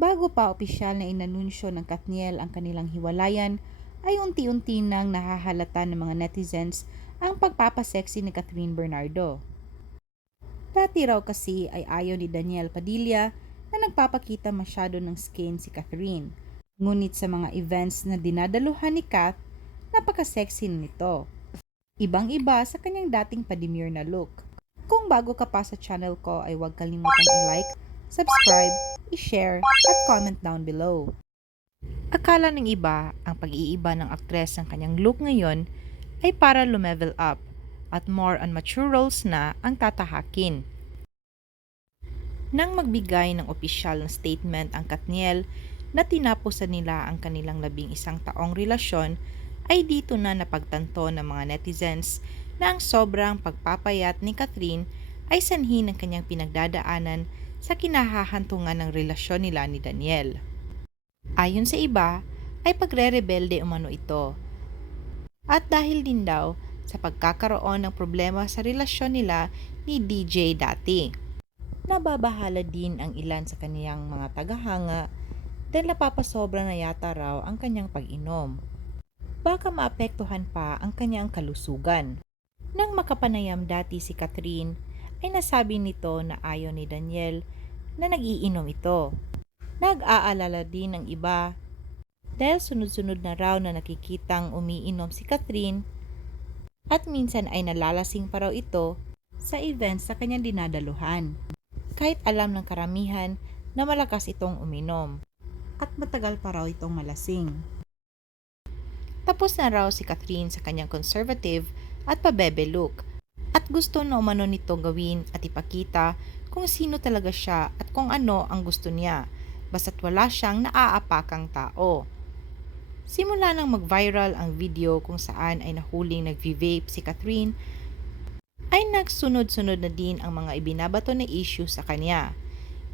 Bago pa opisyal na inanunsyo ng Katniel ang kanilang hiwalayan, ay unti-unti nang nahahalata ng mga netizens ang pagpapaseksi ni Catherine Bernardo. Dati raw kasi ay ayaw ni Daniel Padilla na nagpapakita masyado ng skin si Catherine. Ngunit sa mga events na dinadaluhan ni Kath, napaka-sexy nito. Ibang-iba sa kanyang dating padimure na look. Kung bago ka pa sa channel ko ay huwag kalimutang i-like, subscribe, i-share, at comment down below. Akala ng iba ang pag-iiba ng aktres ng kanyang look ngayon ay para lumevel up at more on mature roles na ang tatahakin. Nang magbigay ng opisyal na statement ang Katniel na tinapusan nila ang kanilang labing isang taong relasyon ay dito na napagtanto ng mga netizens na ang sobrang pagpapayat ni Catherine ay sanhi ng kanyang pinagdadaanan sa kinahahantungan ng relasyon nila ni Daniel. Ayon sa iba, ay pagre-rebelde umano ito. At dahil din daw sa pagkakaroon ng problema sa relasyon nila ni DJ dati. Nababahala din ang ilan sa kaniyang mga tagahanga dahil napapasobra na yata raw ang kanyang pag-inom. Baka maapektuhan pa ang kanyang kalusugan. Nang makapanayam dati si Catherine, ay nasabi nito na ayaw ni Daniel na nagiinom ito. Nag-aalala din ng iba dahil sunod-sunod na raw na nakikitang umiinom si Catherine at minsan ay nalalasing pa raw ito sa events sa kanyang dinadaluhan. Kahit alam ng karamihan na malakas itong uminom at matagal pa raw itong malasing. Tapos na raw si Catherine sa kanyang conservative at pabebe look at gusto na umano nito gawin at ipakita kung sino talaga siya at kung ano ang gusto niya basta't wala siyang naaapakang tao. Simula nang mag-viral ang video kung saan ay nahuling nag-vape si Catherine, ay nagsunod-sunod na din ang mga ibinabato na issue sa kanya.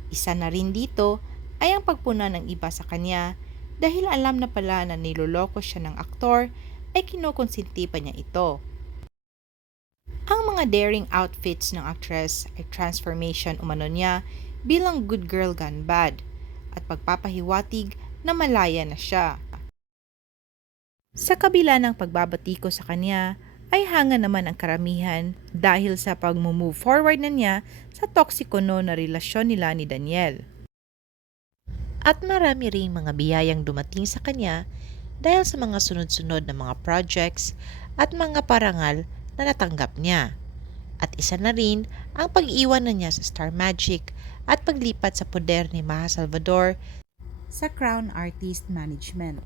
Isa na rin dito ay ang pagpuna ng iba sa kanya dahil alam na pala na niloloko siya ng aktor ay kinukonsinti pa niya ito. Ang mga daring outfits ng actress ay transformation umano niya bilang good girl gone bad at pagpapahiwatig na malaya na siya. Sa kabila ng pagbabati ko sa kanya, ay hanga naman ang karamihan dahil sa pag-move forward na niya sa toksiko no na relasyon nila ni Daniel. At marami ring mga biyayang dumating sa kanya dahil sa mga sunod-sunod na mga projects at mga parangal na natanggap niya. At isa na rin ang pag-iwan na niya sa Star Magic at paglipat sa poder ni Maha Salvador sa Crown Artist Management.